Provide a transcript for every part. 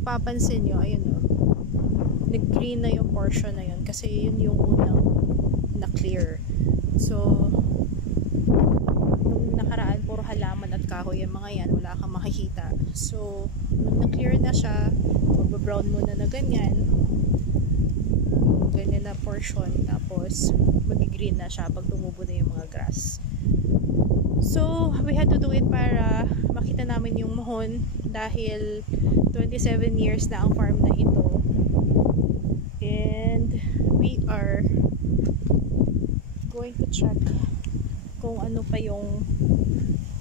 mapapansin nyo, ayun o, nag-green na yung portion na yun kasi yun yung unang na-clear. So, nung nakaraan, puro halaman at kahoy yung mga yan, wala kang makikita. So, nung na-clear na siya, magbabrown muna na ganyan na portion, tapos mag-green na siya pag tumubo na yung mga grass. So, we had to do it para makita namin yung mohon dahil 27 years na ang farm na ito. And we are going to check kung ano pa yung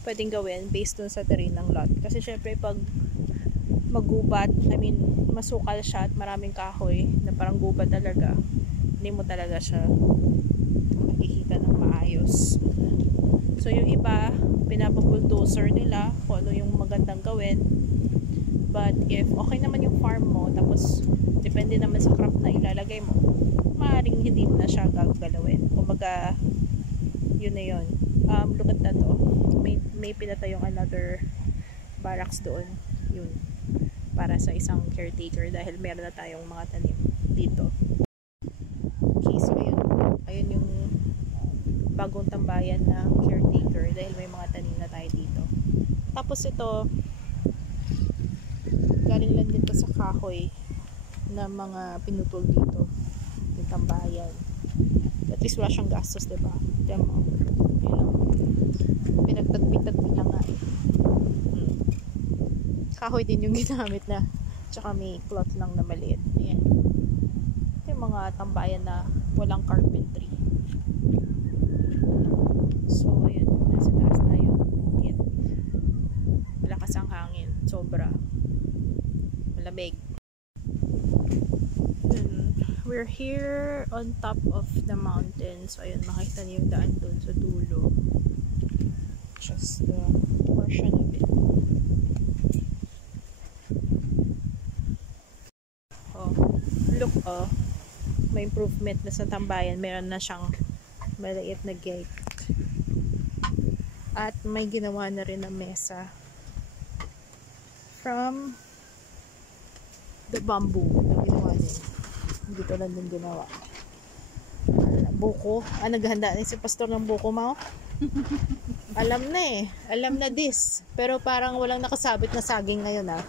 pwedeng gawin based dun sa terrain ng lot. Kasi syempre pag magubat, I mean masukal siya at maraming kahoy na parang gubat talaga, hindi mo talaga siya makikita ng maayos. So yung iba, pinapabuldozer nila kung ano yung magandang gawin. But if okay naman yung farm mo, tapos depende naman sa crop na ilalagay mo, maaaring hindi mo na siya gagalawin. Kumbaga, yun na yun. Look at that, oh. May pinatayong another barracks doon. Yun. Para sa isang caretaker dahil meron na tayong mga tanim dito. Okay, so ayun yung bagong tambayan na caretaker dahil may mga tanim na tayo dito. Tapos ito, galing lang dito sa kahoy na mga pinutol dito. Yung tambayan. At least wala siyang gastos, diba? Diyan mo. Pinagtagpi-tagpi lang nga eh. Kahoy din yung ginamit na. Tsaka may cloth lang na maliit. Ayan. Yung mga tambayan na walang carpentry. So, ayan. Nasa taas na yung bukit. Malakas ang hangin. Sobra. Malamig. We're here on top of the mountain. So, ayun, makita niyo yung daan dun sa dulo. Just the portion of it. Oh, look, oh. May improvement na sa tambayan. Meron na siyang maliit na gate. At may ginawa na rin na mesa from the bamboo na ginawa din. Dito lang din ginawa. Buko. Naghahanda na si pastor ng buko mo. Alam na eh. Alam na this. Pero parang walang nakasabit na saging ngayon ah.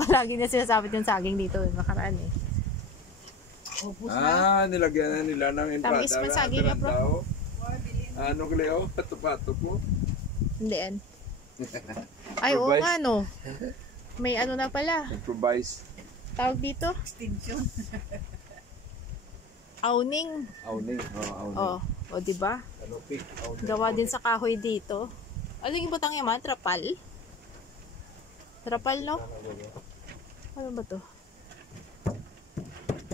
Palagi na sinasabit yung saging dito. Nakaraan eh. Nilagyan na nila ng entrada. Tamis man saging na bro. Ano Cleo? Pato-pato po? Hindi yan. Ay oo nga no. May ano na pala. Improvise. Tawag dito? Extension. Awning. Awning. Awning. O diba? Gawa din sa kahoy dito. Ano yung butang yaman? Trapal? Trapal, no? Ano ba to?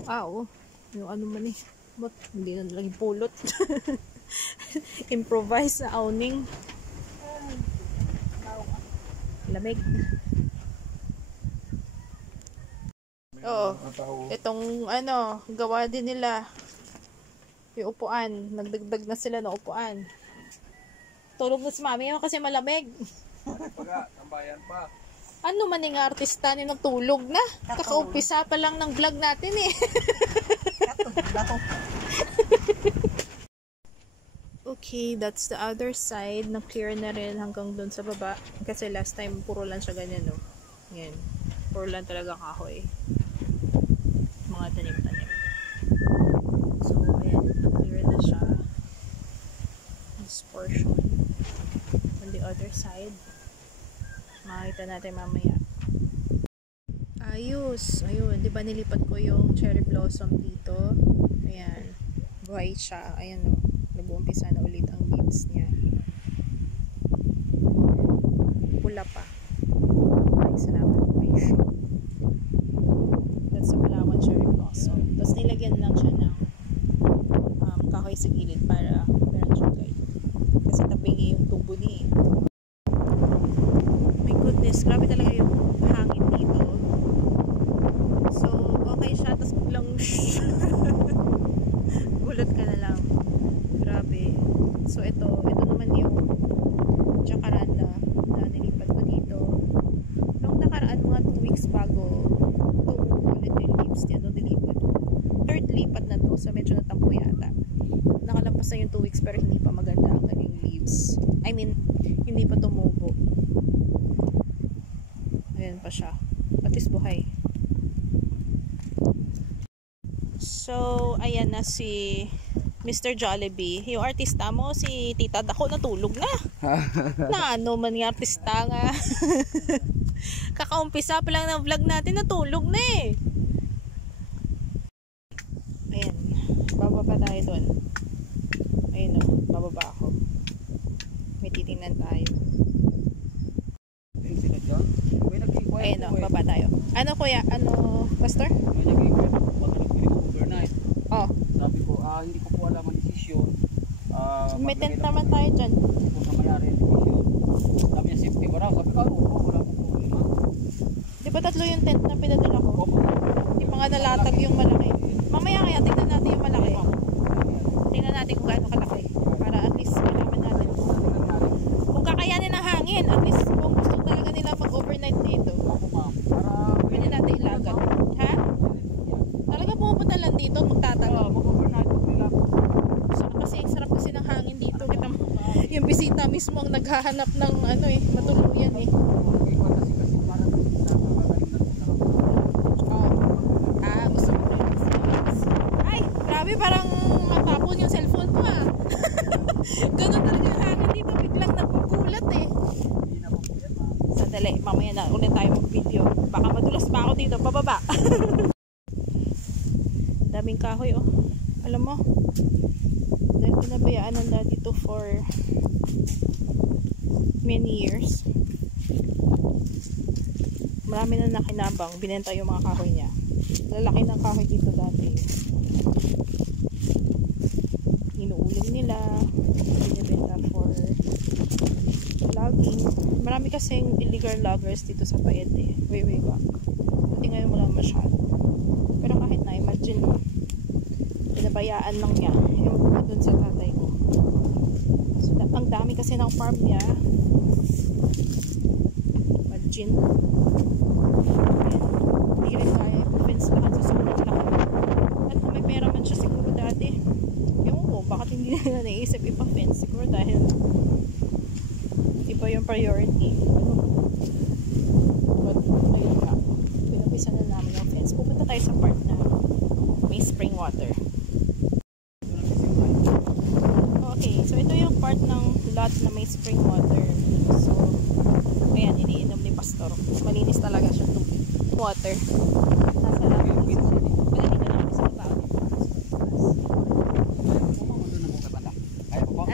Oo. Yung ano man eh. But, hindi na nalaging pulot. Improvise sa awning. Lamig. Oo. Itong ano, gawa din nila. Yung upuan. Nagdagdag na sila ng upuan. Tulog na si mami kasi malamig. Tambayan pa. Ano man yung artista ni nagtulog na? Kakaumpisa pa lang ng vlog natin eh. Okay, that's the other side. Na-clear na rin hanggang dun sa baba. Kasi last time puro lang siya ganyan, no? Yan. Puro lang talaga kahoy. Mga tanim-tanim. So, ayan. Na-clear na siya. This portion. On the other side. Makikita natin mamaya. Ayos. Ayun. Diba nilipat ko yung cherry blossom dito? Ayan. Buhay siya. Ayan o. Nag-uumpisa na ulit ang leaves niya. Pula pa. Ay, salamat po siya. That's a Palawan cherry blossom. Tapos nilagyan lang siya ng kahoy sa gilid para meron siyang guide. Kasi tabingi yung tubo niya eh. My goodness, grabe talaga yung hangin dito. So, okay siya. Tapos biglang gulat ka na lang. Grabe. So, ito naman yung jacaranda na nilipat ko dito. Nung nakaraan mga 2 weeks bago I mean, hindi pa tumubo. Ayan pa siya. At least buhay. So, ayan na si Mr. Jollibee. Yung artista mo, si Tita Dako, natulog na. Na ano man yung artista nga. Kakaumpisa pa lang ng vlog natin, natulog na eh. Ayan. Bababa tayo doon. Ayun o, bababa ako. May titingnan tayo. Ayun o, baba tayo. Ano kuya? Ano, Pastor? May nag-ikwento ko baka nag-overnight. Oh. Sabi ko, hindi ko po alam ang desisyon. May tent naman tayo dyan. Kung sa mayari ang desisyon. Sabi niya, safety ba raw? Sabi ko, wala po problema. Di ba tatlo yung tent na pinadala ko? Opo. Di pa nga nalatag yung malaki. Mamaya kaya tingnan natin yung malaki. Tingnan natin kung gaano kalaki. Para at least malaman natin. Kung kakayanin ng hangin, at least kung gusto talaga nila mag-overnight dito. Opo ma'am. Para Pwede natin ilagat. Ha? Talaga pumupunta lang dito at magtatagal. mag-overnight. Sarap kasi ng hangin dito. Kita mo, yung bisita mismo ang naghahanap ng ano eh, matuluyan eh. Gusto mo relax. Ay, grabe, parang matapon yung cellphone ko ah. Ganun talaga yung hangin dito, biglang nagugulat eh. Sandali, mamaya na ulit tayo mag-video. Baka madulas pa ako dito, bababa. Daming kahoy oh. Alam mo, dahil pinabayaan ng daddy to for many years. Marami na nakinabang, binenta yung mga kahoy niya. Lalaki ng kahoy dito dati. Inuuling nila, binibenta for logging. Marami kasing illegal loggers dito sa Payet eh. Way back. Pati ngayon wala masyado. Pero kahit na, imagine mo, pinabayaan lang niya yung doon sa tatay ko. So, ang dami kasi ng farm niya. Imagine. Hindi rin kaya i-fence lahat sa sobrang laki. At kung may pera man siya siguro dati, yung ko, bakit hindi nila naisip ipa-fence? Siguro dahil iba yung priority. But, ayun nga. Pinapisa na namin yung fence. Pupunta tayo sa part na may spring water. Okay, so ito yung part ng lot na may spring water. So, ayan, iniinom ni Pastor. Malinis talaga siya tubig. Water. Nasa lang. Malaligo na kami sa baba.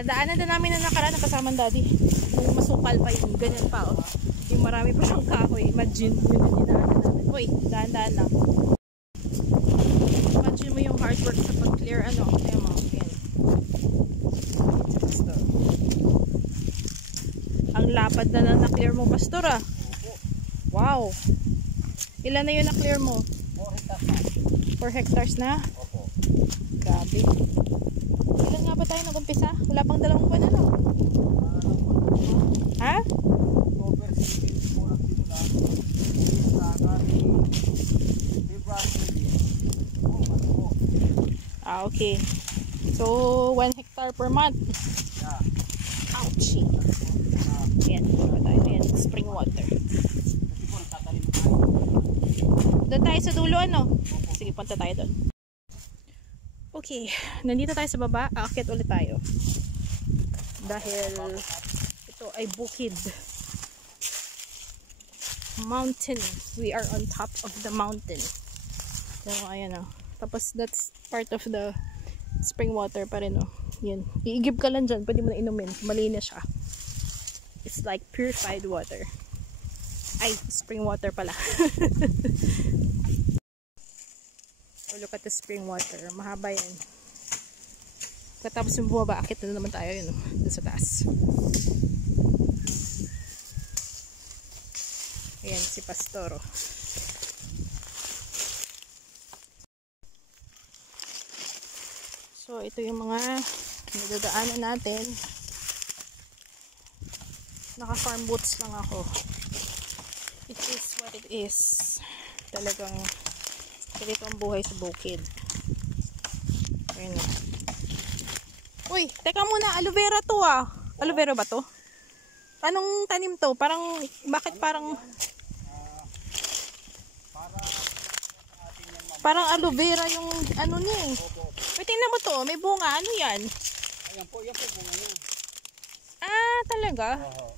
Daanan na namin na nakaraan na kasama daddy. Kung masukal pa yung ganyan pa oh. Yung marami pa siyang kahoy. Imagine yun yung dinaanan namin. Uy, daan-daan lang. Imagine mo yung hard work sa pag-clear ano. Ayan mo. Ayan. Pastor. Ang lapad na na-clear mo, Pastor ah. Wow. Ilan na yun na-clear mo? 4 hectares na? Opo. Grabe. Ilan nga ba tayo nag-umpisa? Wala pang 2 buwan ano? Ha? October 16 po nagsimula. Okay. So, 1 hectare per month. Yeah. Ouchie. Ayan, ayan, spring water. Doon tayo sa dulo, ano? Sige, punta tayo doon. Okay, nandito tayo sa baba. Aakyat ulit tayo. Dahil ito ay bukid. Mountain. We are on top of the mountain. So, ayan o. Tapos, that's part of the spring water pa rin o. Yan. Iigib ka lang dyan. Pwede mo na inumin. Malinis siya. It's like purified water. Ay, spring water pala. Oh, look at the spring water. Mahaba yan. Katapos yung bumaba, akit na naman tayo yun. Dun sa taas. Ayan, si Pastor. So, ito yung mga nadadaanan natin. Naka-farm boots lang ako. It is what it is. Talagang ganito ang buhay sa bukid. Ayan na. Uy, teka muna. Aloe vera to ah. Aloe vera ba to? Anong tanim to? Parang, bakit parang... Parang aloe vera yung ano niya eh. Wait, tingnan mo to. May bunga. Ano yan? Ayan po bunga niya. Ah, talaga? Oo.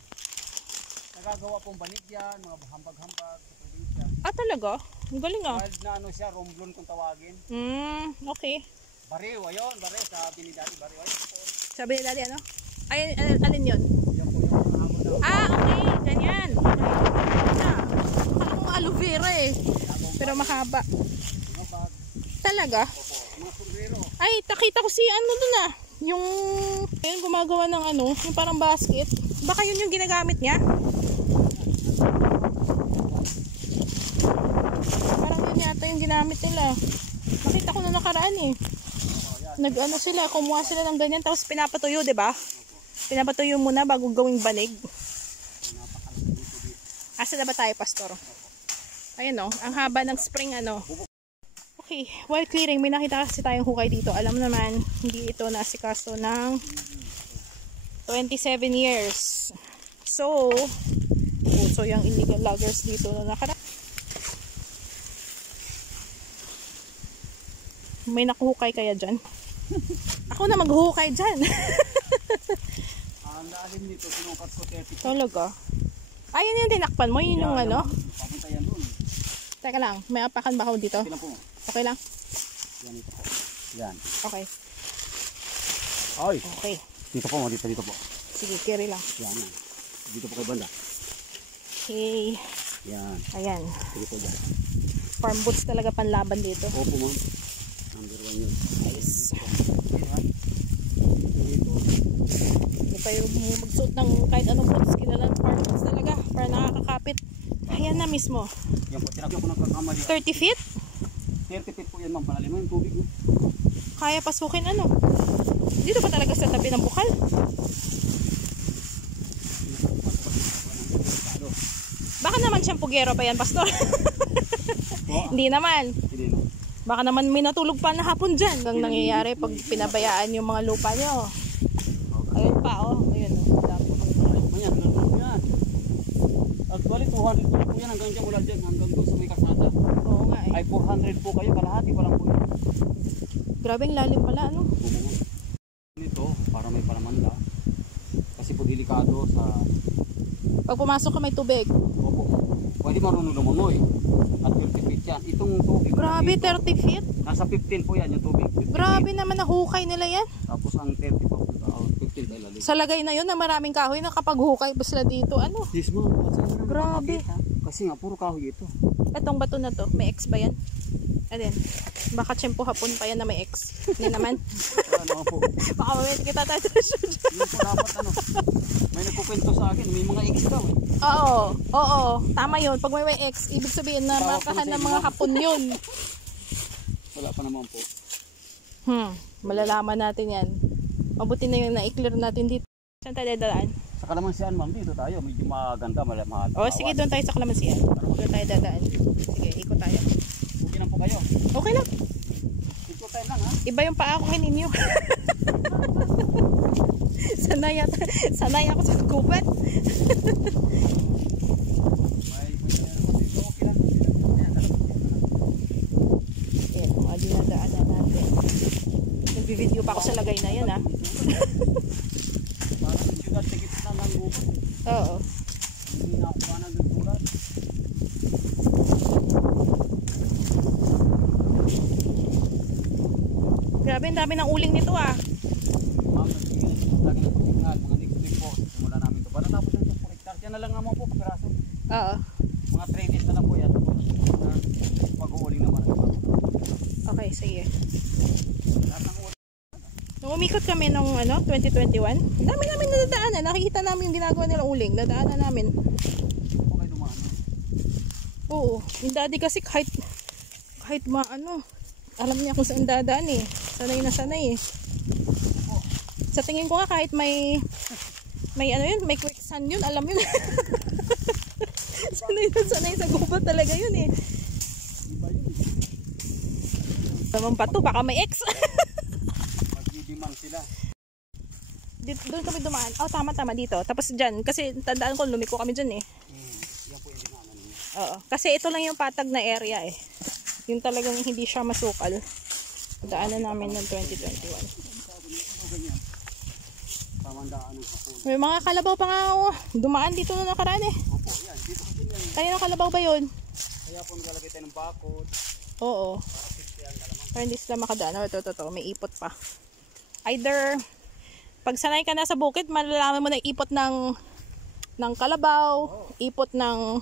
Nagagawa pong banig yan, mga hambag-hambag sa probinsya. Ah, talaga? Ang galing ah. Wild na ano siya, romblon kung tawagin. Okay. Bariw, ayun, bariw. Sabi ni Daddy, bariw. Ayun po. Sabi ni Daddy ano? Ay, alin yun? Yan po yung mga hamon daw. Ah, okay. Ganyan. Ah, akala ko aloe vera eh. Pero mahaba. Mga bag. Talaga? Opo, mga sombrero. Ay, nakita ko si ano dun ah. Yung gumagawa ng ano, yung parang basket. Baka yun yung ginagamit niya? Parang yun yata yung ginamit nila. Nakita ko na nakaraan eh. Nag-ano sila, kumuha sila ng ganyan tapos pinapatuyo, 'di ba? Pinapatuyo muna bago gawing banig. Asa na ba tayo, Pastor? Ayun oh, ang haba ng spring ano. Okay, while clearing, may nakita kasi tayong hukay dito. Alam mo naman, hindi ito naasikaso ng 27 years. So yung illegal loggers dito na nakaraan. May nakuhukay kaya dyan? Ako na maghuhukay dyan. Ang lalim nito, sinukat ko 30. Talaga? Ayun yung tinakpan mo, yun yung ano? Papunta yan dun. Teka lang, may apakan ba ako dito? Okay lang po. Okay lang? Yan ito po. Yan. Okay. Ay! Okay. Dito po, dito po. Sige, carry lang. Yan. Dito po kay banda. Okay. Yan. Ayan. Dito po dyan. Farm boots talaga panlaban dito. Opo ma'am. Number 1 yun. Nice. Dito. Hindi tayo magsuot ng kahit anong boots. Kailangan farm boots talaga para nakakakapit. Ayan na mismo. Yan po, tinagyan ko ng kakamali. 30 feet? 30 feet po yan ma'am. Palalim mo yung tubig. Kaya pasukin ano? Dito pa talaga sa tabi ng bukal? Baka naman siyang pugero pa yan, Pastor. Hindi naman. Hindi no. Baka naman may natulog pa na hapon dyan. Hanggang nangyayari pag pinabayaan yung mga lupa nyo. Ayun pa, oh. Ayun, oh. Dami. Yan, yan. Actually, 200 po yan hanggang dyan. Wala dyan. Hanggang doon sa may kasada. Oo nga eh. Ay, 400 po kayo. Kalahati pa lang po yan. Grabe ang lalim pala, ano? Ito, para may palamanda. Kasi po delikado sa... Pag pumasok ka may tubig. Opo. Pwede marunong lumangoy. At 30 feet yan. Itong tubig. Grabe, 30 feet? Nasa 15 po yan yung tubig. 15 Grabe feet. naman nahukay nila yan. Tapos ang 30 po. 15 tayo lalim. Sa lagay na yun na maraming kahoy na kapag hukay pa sila dito, ano? Yes ma'am. Grabe. Kasi nga, puro kahoy ito. Etong bato na to, may X ba yan? Alin? Baka tiyempo hapon pa yan na may X. Hindi naman. Wala naman po. Baka mamaya kita tayo treasure dyan. Yun po dapat ano. May nagkukwento sa akin. May mga X daw eh. Oo. Tama yun. Pag may X, ibig sabihin na makahan ng mga hapon yun. Wala pa naman po. Malalaman natin yan. Mabuti na yung na-clear natin dito. Saan tayo dadaan? Sa Kalamansian ma'am, dito tayo. Medyo maganda, mahal. Sige, doon tayo sa Kalamansian. Doon tayo dadaan. Sige, ikot tayo. Okay lang po kayo. Okay lang. Ito tayo lang ha. Iba yung paa ko kay ninyo. sanay ako sa gubat. Okay lang. Yan, mga dinadaanan natin. Nag-video pa ako sa lagay na yan, ha? Parang siyudad sa gitna ng gubat. Oo. Hindi na ako pa nagdudulat. Grabe, ang dami ng uling nito, ah. Ma'am, nagbigay lagi ng signal. Mga next week po, simula namin ito. Para tapos na ito po hectare. Yan na lang naman po, kapiraso. Oo. Mga 3 days na lang po yan. Pag-uuling naman. Okay, sige. Lahat ng uling. Nung umikot kami nung 2021, dami namin nadadaanan. Nakikita namin yung ginagawa nilang uling. Nadaanan namin. Po kayo dumaan. Oo. Yung daddy kasi kahit alam niya kung saan dadaan eh. Sanay na sanay eh. Sa tingin ko nga kahit may quicksand yun, alam yun. sanay na sanay sa gubat talaga yun eh. Naman pa to, baka may X. Magdidimang sila. Doon kami dumaan. Oh, tama dito. Tapos dyan, kasi tandaan ko, lumiko kami dyan eh. Yan po yung dinaanan ninyo. Oo. Kasi ito lang yung patag na area eh. Yung talagang hindi siya masukal. Daanan namin ng 2021. Pamandaan ng hapon. May mga kalabaw pa nga oh. Dumaan dito na nakaraan eh. Opo, yan. Dito kasi yan. Kanina kalabaw ba yun? Kaya po naglalagay tayo ng bakod. Oo. Para hindi sila makadaan. Oh, ito. May ipot pa. Either pag sanay ka na sa bukid, malalaman mo na ipot ng kalabaw, ipot ng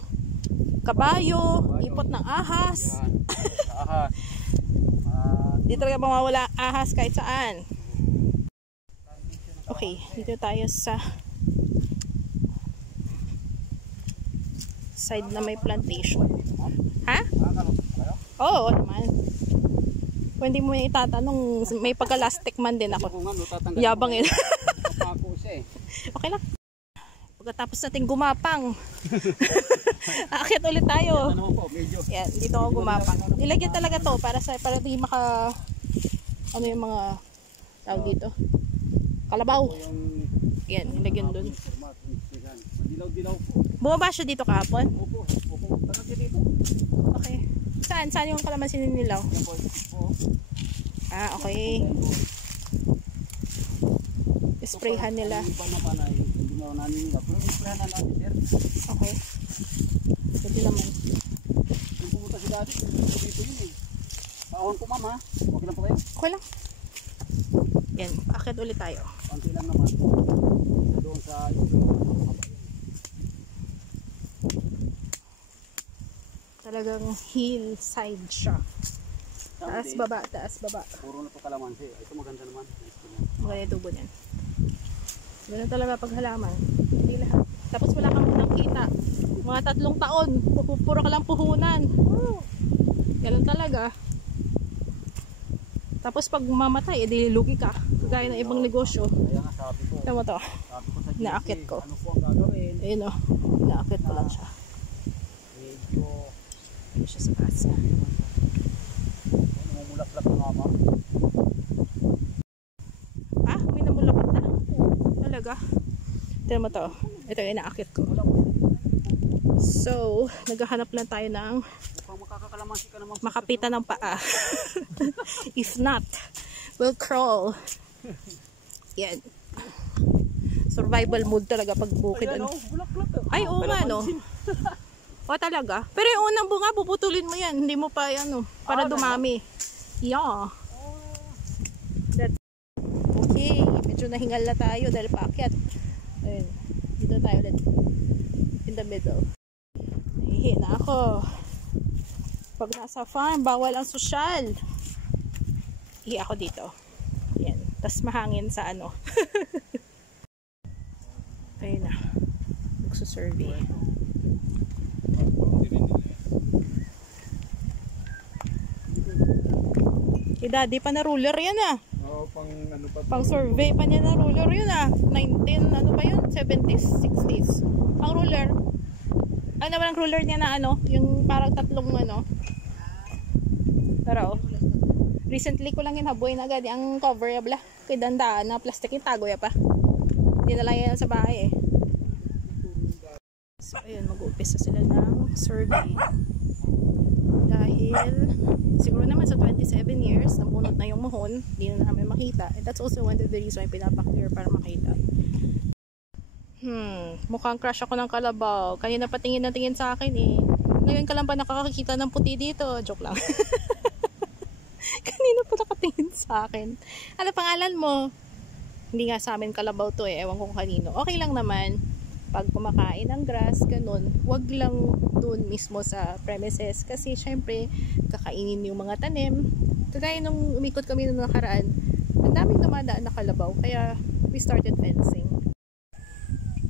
kabayo, ipot ng ahas. Yan. Ahas. Dito talaga mawawala ahas kahit saan. Okay, dito tayo sa side na may plantation. Ha? Oo naman. Kung hindi mo itatanong, may pagka-lastic man din ako. Yabang yun. Okay lang. Pagkatapos natin gumapang, aakyat ulit tayo. Yan, dito ako gumapang. Nilagyan talaga to para di maka, ano yung mga tawag dito? Kalabaw. Yan, nilagyan dun. Bumaba siya dito kahapon? Opo. Tanong siya dito. Okay. Saan yung kalamansi nilaw? Yan po. Ah, okay. Sprayhan nila. Iba na pa na hindi mo namin nila. Pero sprayhan na natin, sir. Okay. Pwede naman. Kung pumunta si dati, dito yun eh. Paahon ko, ma'am, ha? Okay lang po kayo? Okay lang. Yan, paakit ulit tayo. Panti lang naman. Doon sa Talagang hillside siya. Taas baba. puro na to kalamansi. Ito maganda naman. Maganda yung tubo niyan. Ganun talaga pag halaman. Hindi lahat. Tapos wala kang unang kita. Mga 3 taon. Puro ka lang puhunan. Ganun talaga. Tapos pag mamatay, edi lugi ka. Kagaya ng ibang negosyo. Kaya nga sabi ko. Ito mo to. Sabi ko sa GC, Naakit ko. ano po ang gagawin? Ayun o. Naakit ko lang siya. Medyo Ayun siya sa taas niya. namumulak-lak na nga, ma'am. Ah, may namulakot na. Talaga. Tignan mo to. Ito yung inaakit ko. So, naghahanap lang tayo ng Mukhang makakakalamansi ka naman. makapitan ng paa. If not, we'll crawl. Yan. Survival mode talaga pag bukid. Ayan, Ano. bulaklak. Ay, oo nga, no? O talaga. Pero yung unang bunga, puputulin mo yan. Hindi mo pa, ano, para dumami. Yeah. Okay. Medyo nahingal na tayo dahil paakyat. Ayun. Dito tayo ulit. In the middle. Nahihi na ako. Pag nasa farm, bawal ang sosyal. Ihi ako dito. Yan. Tapos mahangin sa ano. Ayun na. Magsusurvey. Daddy pa na ruler yan ah. Oo, pang ano pa. Pang survey pa niya na ruler yun ah. 19, ano pa yun? 70s? 60s. Ang ruler. Ano naman ang ruler niya na ano? Yung parang 3 ano. Pero recently ko lang hinaboy na agad. Ang cover yabla. Kay dandaan na plastic yung tago ya pa. Hindi na lang yan sa bahay eh. So ayun, mag-uumpisa sila ng survey. Dahil siguro naman sa 27 years napunot na yung muhon, hindi na namin makita. And that's also one of the reasons why pinapaklear para makita. Mukhang crush ako ng kalabaw. Kanina pa tingin na tingin sa akin eh. Ngayon ka lang ba nakakakita ng puti dito? Joke lang. Kanina pa nakatingin sa akin. Ano pangalan mo? Hindi nga sa amin kalabaw to eh. Ewan ko kung kanino. Okay lang naman. Pag kumakain ng grass, ganun, wag lang doon mismo sa premises kasi syempre kakainin yung mga tanim. Kagaya nung umikot kami nung nakaraan, ang daming dumadaan na kalabaw kaya we started fencing.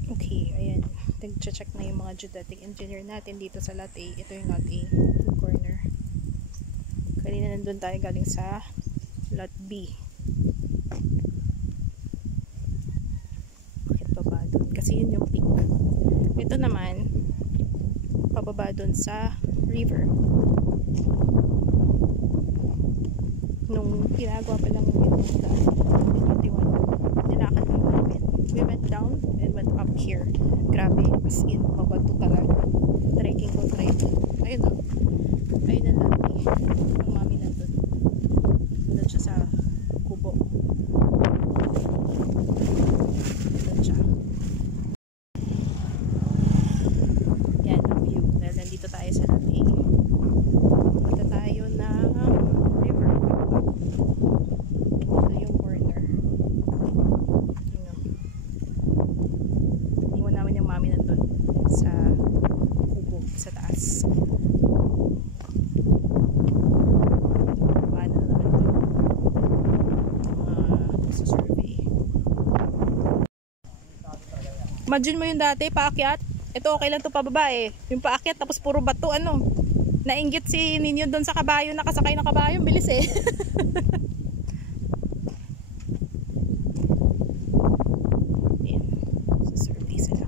Okay, ayan. Nag-check na yung mga geodetic engineer natin dito sa lot A. Ito yung lot A, yung corner. Kanina nandun tayo galing sa lot B. Bakit baba doon? Kasi yun yung peak. Ito naman, pababa doon sa river. Nung ginagawa pa lang yung 21, nilakad lang namin. went down and went up here. Grabe, as in, mabato talaga. Trekking ko trekking. Ayun o. Ayun na lang eh. Ang mami nandun. Nandun siya sa kubo. Nandun siya. Yan ang view. Dahil nandito tayo sa Latte. Punta tayo ng river. Ito yung corner. Iwan namin yung mami nandun sa kubo sa taas. Paano na naman ito sa survey. Imagine mo yung dati paakyat. Ito okay lang to pababa eh. Yung paakyat tapos puro bato ano. Nainggit si Ninyo doon sa kabayo, nakasakay ng kabayo, bilis eh. Ayan, sa survey sila.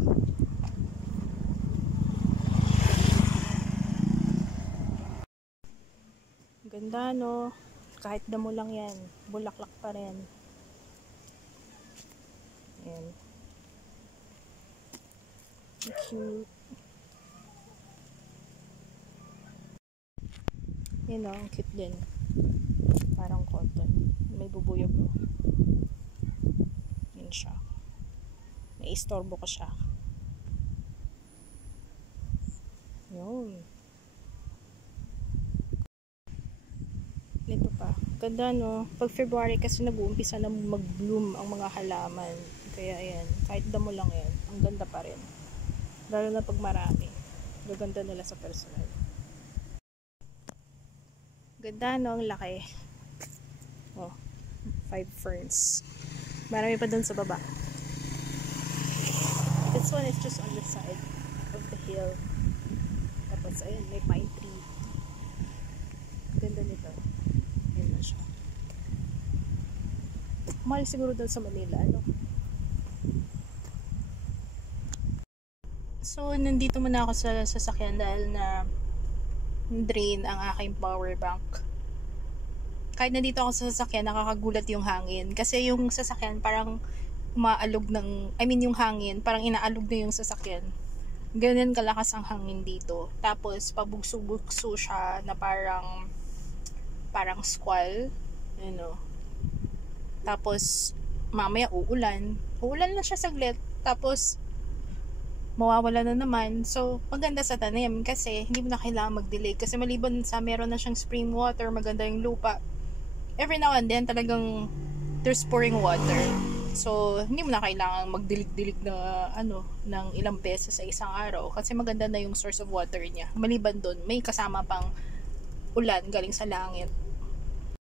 Ganda no, kahit damo lang yan, bulaklak pa rin. Ayan. Cute. Yan o, ang cute din. Parang cotton. May bubuyog o. Yan siya. May istorbo ko siya. Yun. Ito pa. Ganda no. Pag February kasi nag-uumpisa na mag-bloom ang mga halaman. Kaya ayan. Kahit damo lang yan. Ang ganda pa rin. Lalo na pag marami. Gaganda nila sa personal. Ganda no, ang laki. Oh, 5 ferns. Marami pa dun sa baba. This one is just on the side of the hill. Tapos ayun, may pine tree. Ganda nito. Ayan na siya. Mahal siguro dun sa Manila, ano? So, nandito muna ako sa sasakyan dahil na drain ang aking power bank. Kahit nandito ako sa sasakyan, nakakagulat yung hangin. Kasi yung sasakyan parang umaalog ng, yung hangin, parang inaalog na yung sasakyan. Ganyan kalakas ang hangin dito. Tapos, pabugso-bugso siya na parang squall. Tapos, mamaya uulan. Uulan lang siya saglit. Tapos, mawawala na naman. So, maganda sa tanim kasi hindi mo na kailangan mag-delay. Kasi maliban sa meron na siyang spring water, maganda yung lupa. Every now and then, talagang there's pouring water. So, hindi mo na kailangan magdilig-dilig na ng ilang beses sa isang araw. Kasi maganda na yung source of water niya. Maliban doon, may kasama pang ulan galing sa langit.